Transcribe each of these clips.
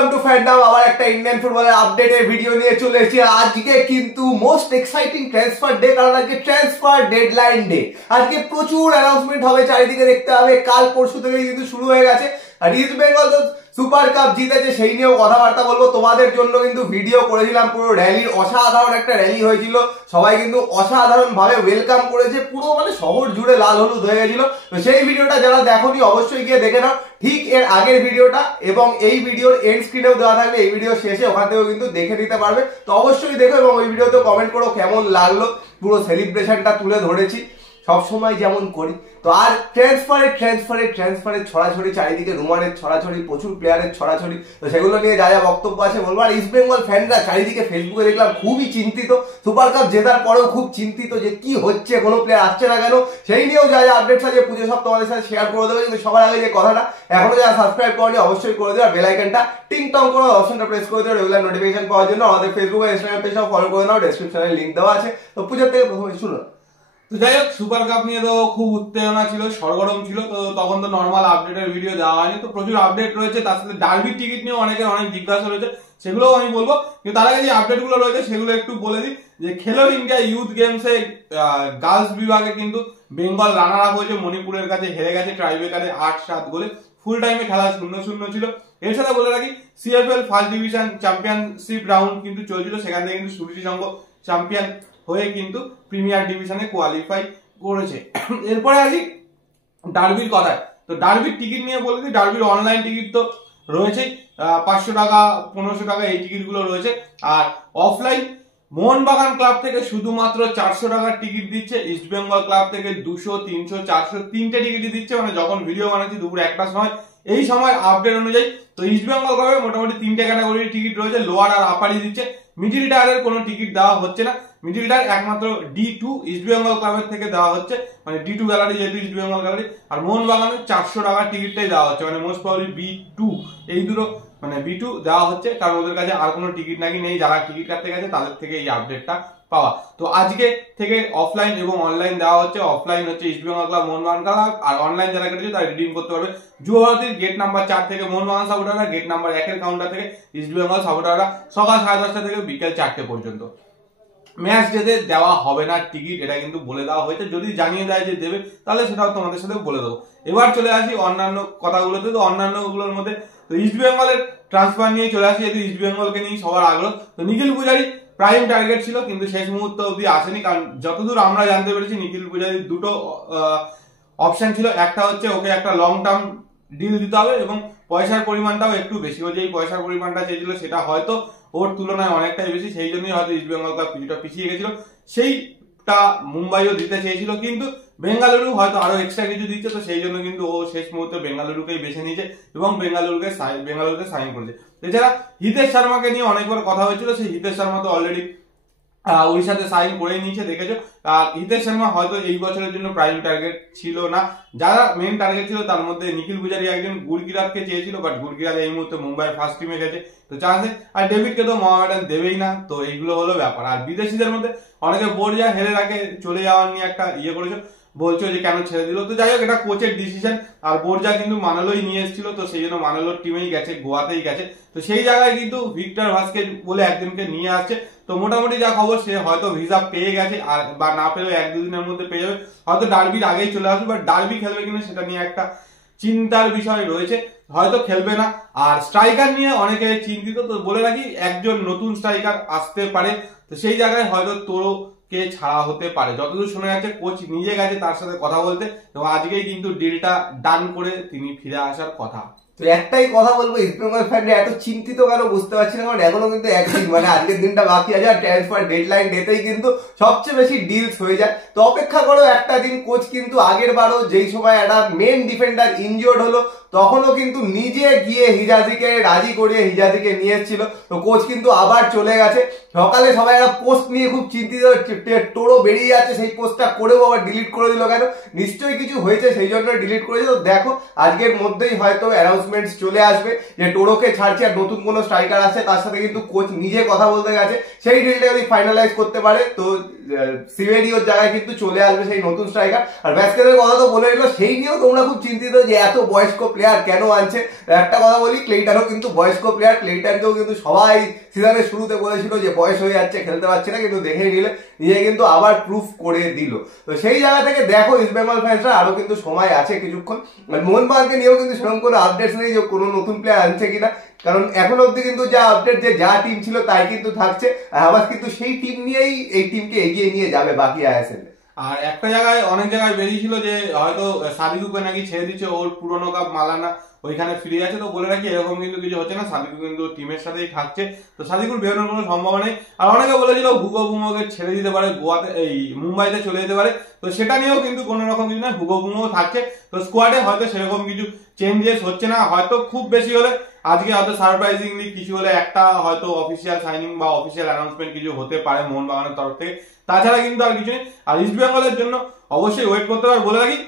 Welcome to fandom. আবার একটা Indian ফুটবলের আপডেটের ভিডিও নিয়ে চলে এসেছি। আজকে কিন্তু মোস্ট এক্সাইটিং ট্রান্সফার ডে, কারণ আজকে ট্রান্সফার ডেডলাইন ডে। আজকে প্রচুর অ্যানাউন্সমেন্ট হবে, চারিদিকে দেখতে হবে। কাল পরশু থেকে কিন্তু শুরু হয়ে গেছে। আর ইস্ট বেঙ্গল তো সুপার কাপ জিতেছে, সেই নিয়েও কথাবার্তা বলবো। তোমাদের জন্য কিন্তু ভিডিও করেছিলাম পুরো র্যালির, অসাধারণ একটা র্যালি হয়েছিল। সবাই কিন্তু অসাধারণ ভাবে ওয়েলকাম করেছে, পুরো মানে শহর জুড়ে লাল হলুদ হয়ে গেছিল। তো সেই ভিডিওটা যারা দেখোনি অবশ্যই গিয়ে দেখে নাও, ঠিক এর আগের ভিডিওটা, এবং এই ভিডিওর এন্ড স্ক্রিনেও দেওয়া থাকবে। এই ভিডিও শেষে ওখান থেকেও কিন্তু দেখে নিতে পারবে। তো অবশ্যই দেখো এবং ওই ভিডিওতে কমেন্ট করো কেমন লাগলো। পুরো সেলিব্রেশনটা তুলে ধরেছি সবসময় যেমন করি। তো আর ট্রান্সফারের ছড়াছড়ি, চারিদিকে রুমানের ছড়াছড়ি, প্রচুর প্লেয়ারের ছড়াছড়ি। তো সেগুলো নিয়ে যা যা বক্তব্য আছে বলবো। আর ইস্ট বেঙ্গল ফ্যানরা চারিদিকে ফেসবুকে দেখলাম খুবই চিন্তিত, সুপার কাপ জেতার পরেও খুব চিন্তিত যে কি হচ্ছে, কোনো প্লেয়ার আসছে না কেন। সেই নিয়েও যা যা আপডেটস আছে পুজো সব তোমাদের সাথে শেয়ার করে দেবো। কিন্তু সবার আগে যে কথাটা, এখনো যারা সাবস্ক্রাইব করেনি অবশ্যই করে দেবে, আর বেল আইকনটা টিং টং করে অপশনটা প্রেস করে দেবে রেগুলার নোটিফিকেশন পাওয়ার জন্য। আমাদের ফেসবুক আর ইনস্টাগ্রাম পেজটাও ফলো করে নাও, ডেসক্রিপশনে লিংক দেওয়া আছে। তো পুজোর থেকে প্রথমে শুনো। তো যাই হোক, সুপার কাপ নিয়ে তো খুব উত্তেজনা ছিল, সরগরম ছিল। তো তখন তো নর্মাল আপডেটের ভিডিও দেওয়া হয়নি, তো প্রচুর আপডেট রয়েছে। তার সাথে ডার্বির টিকিট নিয়ে অনেকের অনেক জিজ্ঞাসা রয়েছে, সেগুলোও আমি বলবো। কিন্তু তার আগে যে আপডেট গুলো রয়েছে সেগুলো একটু বলে দিই। যে খেলো ইন্ডিয়া ইউথ গেমসে গার্লস বিভাগে কিন্তু বেঙ্গল রানার আপ হয়েছে, মণিপুরের কাছে হেরে গেছে ট্রাইব্রেকারে 8-7 গোলে। ফুল টাইমে খেলা 0-0 ছিল। এর সাথে বলে রাখি, CFL first division championship round কিন্তু চলছিল, সেখান থেকে কিন্তু সুরুচি সংঘ চ্যাম্পিয়ন হয়ে কিন্তু প্রিমিয়ার ডিভিশনে কোয়ালিফাই করেছে। এরপরে আসি ডার্বির কথায়। তো ডার্বির টিকিট নিয়ে বলে দিই, ডার্বির অনলাইন টিকিট তো রয়েছে 500 টাকা 1500 টাকা এই টিকিট গুলো রয়েছে। আর অফলাইন মোহনবাগান ক্লাব থেকে শুধুমাত্র 400 টাকার টিকিট দিচ্ছে, ইস্ট বেঙ্গল ক্লাব থেকে 200, 300, 400 তিনটে টিকিটই দিচ্ছে। মানে যখন ভিডিও বানাচ্ছি দুপুর 1টার সময়, এই সময় আপডেট অনুযায়ী। তো ইস্ট বেঙ্গল ক্লাবে মোটামুটি 3টে ক্যাটাগরির টিকিট রয়েছে, লোয়ার আর আপারই দিচ্ছে। মিডিল টায়ারের কোনো টিকিট দেওয়া হচ্ছে না। মিডিল টায়ার একমাত্র D2 ইস্ট বেঙ্গল ক্লাবের থেকে দেওয়া হচ্ছে, মানে D2 গ্যালারি যেহেতু ইস্ট বেঙ্গল গ্যালারি। আর মোহনবাগানের 400 টাকার টিকিটটাই দেওয়া হচ্ছে, মানে মোস্ট প্রবাবলি B2, এই দুটো মানে B2 দেওয়া হচ্ছে, কারণ ওদের কাছে আর কোনো টিকিট নাকি নেই। যারা টিকিট কাটতে গেছে তাদের থেকে এই আপডেটটা পাওয়া। তো আজকে থেকে অফলাইন এবং অনলাইন দেওয়া হচ্ছে। অফলাইন হচ্ছে East Bengal club Mohun Bagan club, আর অনলাইন যারা কেটেছে তারা রিডিম করতে পারবে যুবভারতীর গেট নাম্বার 4 থেকে মোহনবাগান সাপোর্টাররা, গেট নাম্বার 1 এর কাউন্টার থেকে ইস্ট বেঙ্গল সাপোর্টাররা সকাল 10:30 থেকে বিকেল 4টে পর্যন্ত। ম্যাচ ডেতে দেওয়া হবে না টিকিট, এটা কিন্তু বলে দেওয়া হয়েছে। যদি জানিয়ে দেয় যে দেবে, তাহলে সেটাও তোমাদের সাথে বলে দেবো। এবার চলে আসি অন্যান্য কথাগুলোতে। তো অন্যান্য গুলোর মধ্যে তো ইস্ট বেঙ্গলের ট্রান্সফার নিয়ে চলে আসি, যেহেতু ইস্ট বেঙ্গলকে নিয়ে সবার আগ্রহ। তো নিখিল পূজারি প্রাইম টার্গেট ছিল, কিন্তু শেষ মুহূর্ত অব্দি আসেনি। কারণ যতদূর আমরা জানতে পেরেছি, নিখিল পূজারির দুটো অপশন ছিল। একটা হচ্ছে ওকে একটা লং টার্ম ডিল দিতে হবে এবং পয়সার পরিমাণটাও একটু বেশি। ও যেই পয়সার পরিমাণটা চেয়েছিল সেটা হয়তো ওর তুলনায় অনেকটাই বেশি, সেই জন্যই হয়তো ইস্ট বেঙ্গল ক্লাব কিছুটা পিছিয়ে গেছিল। সেইটা মুম্বাইও দিতে চেয়েছিল, কিন্তু বেঙ্গালুরু হয়তো আরো এক্সট্রা কিছু দিচ্ছে। তো সেই জন্য কিন্তু ও শেষ মুহূর্তে বেঙ্গালুরুকেই বেছে নিয়েছে এবং বেঙ্গালুরুকে সাইন করেছে। এছাড়া হিতেশ শর্মাকে নিয়ে অনেকবার কথা হয়েছিল, সেই হিতেশ শর্মা তো অলরেডি উড়িষ্যাতে সাইন করে নিয়েছে, দেখেছো। আর হিতেশ শর্মা হয়তো এই বছরের জন্য প্রাইম টার্গেট ছিল না। যারা মেন টার্গেট ছিল তার মধ্যে নিখিল পূজারি একজন, গুরকিরাতকে চেয়েছিল, বাট গুরকিরাত এই মুহূর্তে মুম্বাই ফার্স্ট টিমে গেছে, তো চান্স নেই। আর ডেভিডকে তো মোহামেডান দেবেই না। তো এইগুলো হলো ব্যাপার। আর বিদেশিদের মধ্যে অনেকে বোরজা হেরে রাখে চলে যাওয়ার নিয়ে একটা করেছে, বলছো যে কেন ছেড়ে দিল। তো যাই হোক, এটা কোচের ডিসিশন। আর বোরজা কিন্তু মানালোই নিয়ে এসেছিল, তো সেই জন্য মানালোর টিমেই গেছে, গোয়াতেই গেছে। তো সেই জায়গায় কিন্তু ভিক্টর ভাস্কেজ বলে একজনকে নিয়ে আসছে। তো মোটামুটি যা খবর, সে হয়তো ভিসা পেয়ে গেছে, আর বা না পেলেও 1-2 দিনের মধ্যে পেয়ে যাবে। হয়তো ডার্বির আগেই চলে আসবে, বাট ডার্বি খেলবে কিনা সেটা নিয়ে একটা চিন্তার বিষয় রয়েছে, হয়তো খেলবে না। আর স্ট্রাইকার নিয়ে অনেকে চিন্তিত। তো বলে রাখি, একজন নতুন স্ট্রাইকার আসতে পারে, তো সেই জায়গায় হয়তো তোরও কে ছাড়া হতে পারে। যতদূর শোনা যাচ্ছে কোচ নিজে গেছে তার সাথে কথা বলতে, এবং আজকেই কিন্তু ডিলটা ডান করে তিনি ফিরে আসার কথা। তো একটাই কথা বলবো, ইস্ট বেঙ্গল ফ্যানরা এত চিন্তিত কেন বুঝতে পারছি না। কারণ এখনো কিন্তু একদিন, মানে আজকের দিনটা বাকি আছে, আর ট্রান্সফার ডেডলাইন ডেতেই কিন্তু সবচেয়ে বেশি ডিলস হয়ে যায়। তো অপেক্ষা করো একটা দিন। কোচ কিন্তু আগের বারও যেই সময় একটা মেন ডিফেন্ডার ইনজিওর্ড হলো, তখনও কিন্তু নিজে গিয়ে হিজাজিকে রাজি করিয়ে হিজাজিকে নিয়ে এসেছিল। তো কোচ কিন্তু আবার চলে গেছে। সকালে সবাই একটা পোস্ট নিয়ে খুব চিন্তিত, টোরো বেরিয়ে যাচ্ছে, সেই পোস্টটা করেও আবার ডিলিট করে দিল কেন? নিশ্চয়ই কিছু হয়েছে, সেই জন্য ডিলিট করেছে। তো দেখো আজকের মধ্যেই হয়তো অ্যানাউন্সমেন্টস চলে আসবে যে টোরোকে ছাড়ছে আর নতুন কোনো স্ট্রাইকার আসছে। তার সাথে কিন্তু কোচ নিজে কথা বলতে গেছে, সেই ডিলটা যদি ফাইনালাইজ করতে পারে তো সিভেরিওর জায়গায় কিন্তু চলে আসবে সেই নতুন স্ট্রাইকার। আর ভ্যাসকেজের কথা তো বলে দিল, সেই নিয়েও তোমরা খুব চিন্তিত যে এত বয়স্ক প্লেয়ার কেন আনছে। একটা কথা বলি, ক্লেইটনও কিন্তু বয়স্ক প্লেয়ার, ক্লেইটনকেও কিন্তু সবাই সিজনের শুরুতে বলেছিল যে বয়স হয়ে যাচ্ছে, খেলতে পারছে না, কিন্তু দেখে নিলে নিজে কিন্তু আবার প্রুফ করে দিল। তো সেই জায়গা থেকে দেখো ইস্ট বেঙ্গল ফ্যান্সরা আরো কিন্তু সময় আছে কিছুক্ষণ। মোহনবাগানকে নিয়েও কিন্তু সেরকম কোনো আপডেটস নেই যে কোনো নতুন প্লেয়ার আনছে কিনা, কারণ এখন অব্দি কিন্তু যা আপডেট যে যা টিম ছিল তাই কিন্তু থাকছে, আর আবার কিন্তু সেই টিম নিয়েই এই টিমকে এগিয়ে নিয়ে যাবে বাকি আইএসএল। আর একটা জায়গায় অনেক জায়গায় বেরিয়েছিল যে হয়তো সাদিকুকে নাকি ছেড়ে দিচ্ছে, ওর পুরনো কাপ মালানা ওইখানে ফিরে আছে। তো বলে রাখি এরকম কিন্তু কিছু হচ্ছে না, সাদিকু কিন্তু টিমের সাথেই থাকছে, তো সাদিকুর বেরোনোর কোনো সম্ভাবনা নেই। আর অনেকে বলেছিল হুগো বুমোকে ছেড়ে দিতে পারে, গোয়াতে এই মুম্বাইতে চলে যেতে পারে, তো সেটা নিয়েও কিন্তু কোনো রকম কিছু না, হুগো বুমো থাকছে। তো স্কোয়াডে হয়তো সেরকম কিছু চেঞ্জেস হচ্ছে না, হয়তো খুব বেশি হলে আজকে হয়তো সারপ্রাইজিংলি কিছু হলে একটা হয়তো অফিসিয়াল সাইনিং বা অফিসিয়াল অ্যানাউন্সমেন্ট কিছু হতে পারে মোহনবাগানের তরফ থেকে, তাছাড়া কিন্তু আর কিছু নেই। আর ইস্ট বেঙ্গলের জন্য অবশ্যই ওয়েট করতে হবে। বলে রাখি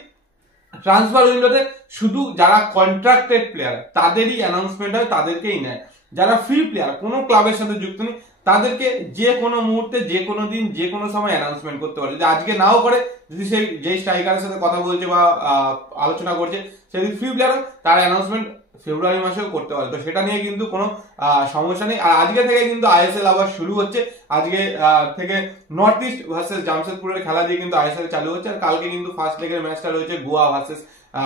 ট্রান্সফার উইন্ডোতে শুধু যারা কন্ট্রাক্টেড প্লেয়ার তাদেরই অ্যানাউন্সমেন্ট হয়, তাদেরকেই নেয়। যারা ফ্রি প্লেয়ার কোনো ক্লাবের সাথে যুক্ত নেই তাদেরকে যে কোনো মুহূর্তে যে কোনো দিন যে কোনো সময় অ্যানাউন্সমেন্ট করতে পারে। যদি আজকে নাও করে, যদি সেই যেই স্ট্রাইকারের সাথে কথা বলছে বা আলোচনা করছে সে যদি ফ্রি প্লেয়ার হয়, তার অ্যানাউন্সমেন্ট ফেব্রুয়ারি মাসেও করতে পারে, তো সেটা নিয়ে কিন্তু কোনো সমস্যা নেই। আর আজকে থেকে কিন্তু আইএসএল আবার শুরু হচ্ছে, আজকে থেকে নর্থ ইস্ট ভার্সেস জামশেদপুরের খেলা দিয়ে কিন্তু আইএসএল চালু হচ্ছে। আর কালকে কিন্তু ফার্স্ট লেগের ম্যাচটা রয়েছে গোয়া ভার্সেস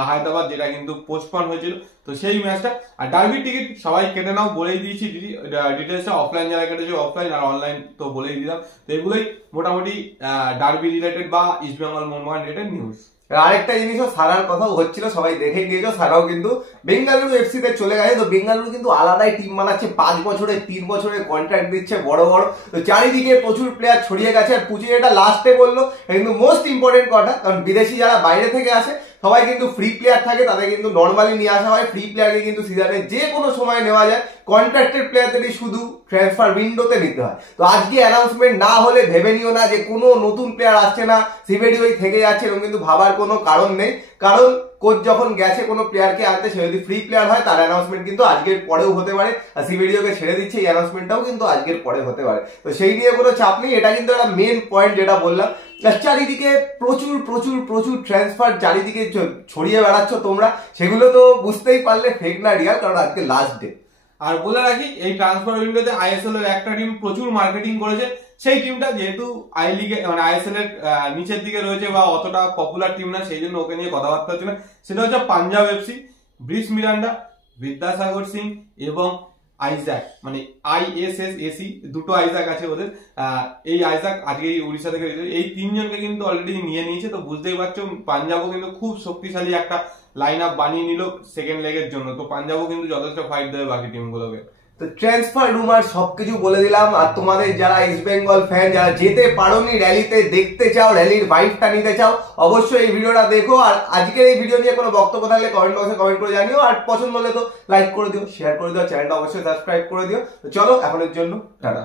হায়দ্রাবাদ, যেটা কিন্তু পোস্টপন হয়েছিল, তো সেই ম্যাচটা। আর ডার্বির টিকিট সবাই কেটে নাও, বলেই দিয়েছি ডিটেলসটা, অফলাইন যারা কেটেছে অফলাইন, আর অনলাইন তো বলেই দিলাম। তো এগুলোই মোটামুটি ডার্বি রিলেটেড বা east Bengal Mohun Bagan related news. আরেকটা জিনিসও সারার কথাও হচ্ছিল, সবাই দেখে গিয়েছো, সারাও কিন্তু বেঙ্গালুরু এফসি তে চলে গেছে। তো বেঙ্গালুরু কিন্তু আলাদাই টিম বানাচ্ছে, 5 বছরের 3 বছরের কন্ট্রাক্ট দিচ্ছে বড় বড়, তো চারিদিকে প্রচুর প্লেয়ার ছড়িয়ে গেছে। আর পুচি এটা লাস্টে বললো, কিন্তু মোস্ট ইম্পর্টেন্ট কথা, কারণ বিদেশি যারা বাইরে থেকে আসে সবাই কিন্তু ফ্রি প্লেয়ার থাকে, তাদের কিন্তু নর্মালি নিয়ে আসা হয়। ফ্রি প্লেয়ারকে কিন্তু সিজনে যে কোনো সময় নেওয়া যায়, কন্ট্রাক্টেড প্লেয়ারদেরই শুধু ট্রান্সফার উইন্ডোতে নিতে হয়। তো আজকে অ্যানাউন্সমেন্ট না হলে ভেবে নিও না যে কোনো নতুন প্লেয়ার আসছে না, সিবিডি ওই থেকে যাচ্ছে, এরকম কিন্তু ভাবার কোনো কারণ নেই। কারণ কোচ যখন গেছে কোনো প্লেয়ারকে আনতে, সে যদি ফ্রি প্লেয়ার হয় তার অ্যানাউন্সমেন্ট কিন্তু আজকের পরেও হতে পারে, আর সিবিডিওকে ছেড়ে দিচ্ছে এই অ্যানাউন্সমেন্টটাও কিন্তু আজকের পরে হতে পারে। তো সেই নিয়ে কোনো চাপ নেই, এটা কিন্তু একটা মেন পয়েন্ট যেটা বললাম। চারিদিকে প্রচুর প্রচুর প্রচুর ট্রান্সফার চারিদিকে ছড়িয়ে বেড়াচ্ছ তোমরা, সেগুলো তো বুঝতেই পারলে ফেক না রিয়াল, কারণ আজকে লাস্ট ডে। আর বলে রাখি এই ট্রান্সফার উইন্ডোতে আইএসএল এর একটা টিম প্রচুর মার্কেটিং করেছে, সেই টিমটা যেহেতু আই লিগে মানে আইএসএল এর নিচের দিকে রয়েছে বা অতটা পপুলার টিম না, সেই জন্য ওকে নিয়ে কথাবার্তা হচ্ছে না। সেটা হচ্ছে পাঞ্জাব এফসি, ব্রিস মিরান্ডা, বিদ্যাসাগর সিং এবং আইজাক, মানে ISSAC, দুটো আইজাক আছে ওদের। এই আইজাক আজকে উড়িষ্যা থেকে, এই তিনজনকে কিন্তু অলরেডি নিয়ে নিয়েছে। তো বুঝতেই পারছো পাঞ্জাবও কিন্তু খুব শক্তিশালী একটা লাইন আপ বানিয়ে নিল সেকেন্ড লেগের জন্য, তো পাঞ্জাবও কিন্তু যথেষ্ট ফাইট দেবে বাকি টিমগুলোকে। তো ট্রান্সফার রুমার সবকিছু বলে দিলাম। আর তোমাদের যারা ইস্ট বেঙ্গল ফ্যান, যারা যেতে পারোনি র্যালিতে, দেখতে চাও, র্যালির ভাইবটা নিতে চাও, অবশ্যই এই ভিডিওটা দেখো। আর আজকের এই ভিডিও নিয়ে কোনো বক্তব্য থাকলে কমেন্ট বক্সে কমেন্ট করে জানিও, আর পছন্দ হলে তো লাইক করে দিও, শেয়ার করে দিও, চ্যানেলটা অবশ্যই সাবস্ক্রাইব করে দিও। তো চলো এখনের জন্য টাটা।